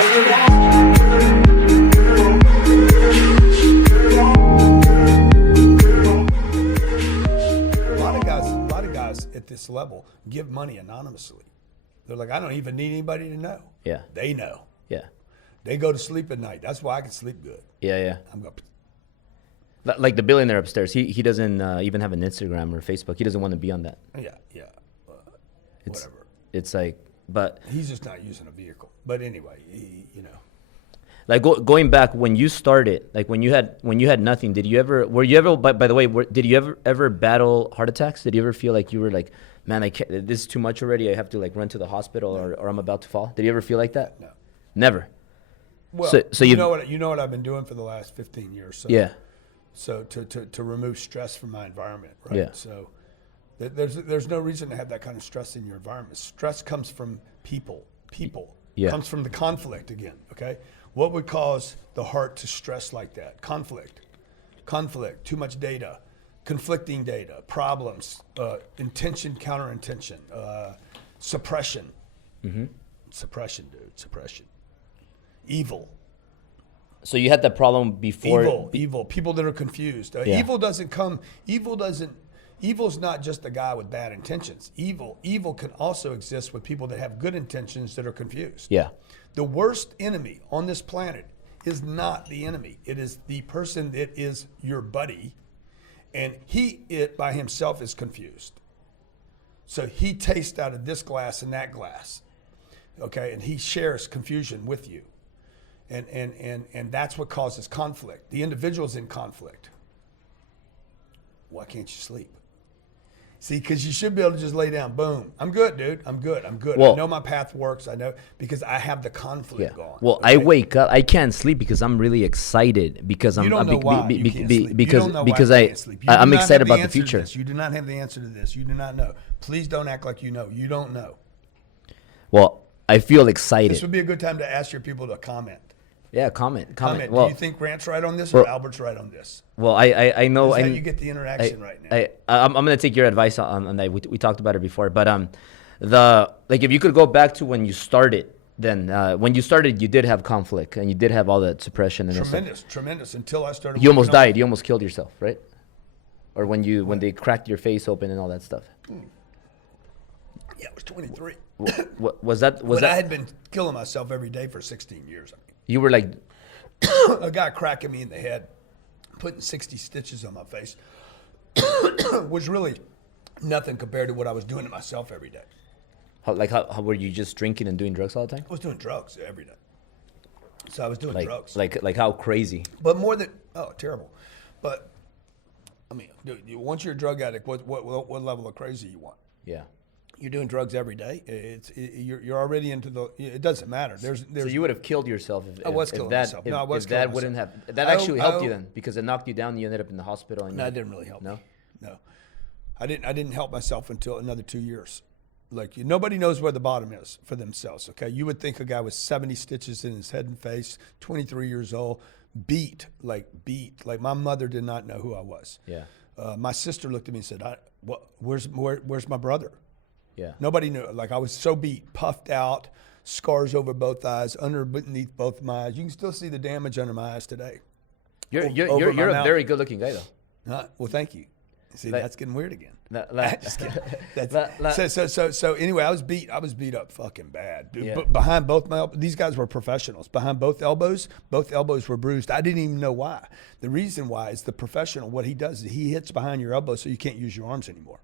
A lot of guys at this level give money anonymously. They're like, I don't even need anybody to know. Yeah. They know. Yeah. They go to sleep at night. That's why I can sleep good. Yeah. I'm going. Like the billionaire upstairs, he doesn't even have an Instagram or Facebook. He doesn't want to be on that. Yeah. Whatever. It's like, but he's just not using a vehicle. But anyway, like going back when you started, like when you had nothing, did you ever? Were you ever? By the way, did you ever battle heart attacks? Did you ever feel like you were like, man, I can't, this is too much already. I have to like run to the hospital, or I'm about to fall. Did you ever feel like that? No. Never. Well, so you know what I've been doing for the last 15 years. So, yeah. So to remove stress from my environment, right? Yeah. So there's no reason to have that kind of stress in your environment. Stress comes from people. Yeah. Comes from the conflict again. Okay. What would cause the heart to stress like that? Conflict, too much data, conflicting data, problems, intention, counterintention, suppression. Mm-hmm. Suppression, dude. Suppression. Evil. So you had that problem before. Evil. People that are confused. Yeah. Evil's not just a guy with bad intentions. Evil can also exist with people that have good intentions that are confused. Yeah. The worst enemy on this planet is not the enemy. It is the person that is your buddy, and it by himself is confused. So he tastes out of this glass and that glass, okay, and he shares confusion with you, and that's what causes conflict. The individual's in conflict. Why can't you sleep? See, because you should be able to just lay down. Boom. I'm good, dude. I'm good. Well, I know my path works. I know because I have the conflict going. Well, okay? I wake up. I can't sleep because I'm really excited because I'm. You don't know why you can't sleep. Because you don't know because why you can't sleep. I'm excited about the future. You do not have the answer to this. You do not know. Please don't act like you know. You don't know. Well, I feel excited. This would be a good time to ask your people to comment. Yeah, comment. Well, do you think Grant's right on this or Albert's right on this? Well, I know. That's how you get the interaction right now. I'm going to take your advice on that. We talked about it before, but if you could go back to when you started, then when you started, you did have conflict and you did have all that suppression and tremendous. Until I started. You almost died. You almost killed yourself, right? Or when they cracked your face open and all that stuff. Yeah, I was 23. Was that? I had been killing myself every day for 16 years. You were like a guy cracking me in the head, putting 60 stitches on my face was really nothing compared to what I was doing to myself every day. How were you just drinking and doing drugs all the time? I was doing drugs every day. So I was doing drugs. Like how crazy? But more than terrible. But I mean, dude, once you're a drug addict, what level of crazy you want? Yeah. You're doing drugs every day. You're already into the. It doesn't matter. There's. So you would have killed yourself if I was killing myself. No, I was if killing that wouldn't myself. have. That actually helped you then because it knocked you down. And you ended up in the hospital. And no, it didn't really help. No. Me. No, I didn't help myself until another 2 years. Like nobody knows where the bottom is for themselves. Okay, you would think a guy with 70 stitches in his head and face, 23 years old, beat. Like my mother did not know who I was. Yeah. My sister looked at me and said, "Where's my brother?" Yeah. Nobody knew. Like I was so beat, puffed out, scars over both eyes, underneath both my eyes. You can still see the damage under my eyes today. You're a very good-looking guy though. Well, thank you. See, that's getting weird again. Just kidding. So anyway, I was beat up fucking bad, dude. Yeah. But behind both these guys were professionals. Behind both elbows were bruised. I didn't even know why. The reason why is the professional. What he does is he hits behind your elbow so you can't use your arms anymore.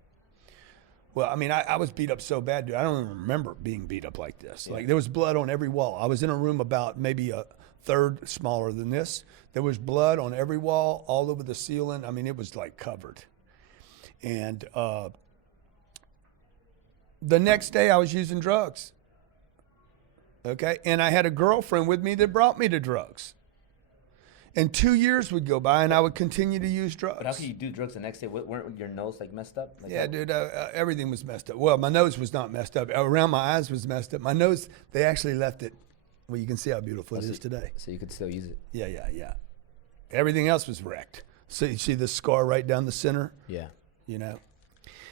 Well, I mean, I was beat up so bad, dude. I don't even remember being beat up like this. Like there was blood on every wall. I was in a room about maybe a third smaller than this. There was blood on every wall, all over the ceiling. I mean, it was like covered. And the next day I was using drugs. Okay. And I had a girlfriend with me that brought me to drugs. And 2 years would go by and I would continue to use drugs. But how could you do drugs the next day? Weren't your nose like messed up? Like yeah, dude, everything was messed up. Well, my nose was not messed up. Around my eyes was messed up. My nose, they actually left it. Well, you can see how beautiful it is today. So you could still use it. Yeah. Everything else was wrecked. So you see the scar right down the center? Yeah. You know?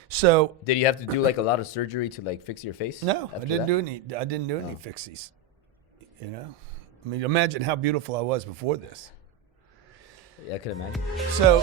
So. Did you have to do like a lot of surgery to like fix your face? No, I didn't do any fixies. You know? I mean, imagine how beautiful I was before this. Yeah, I could imagine. So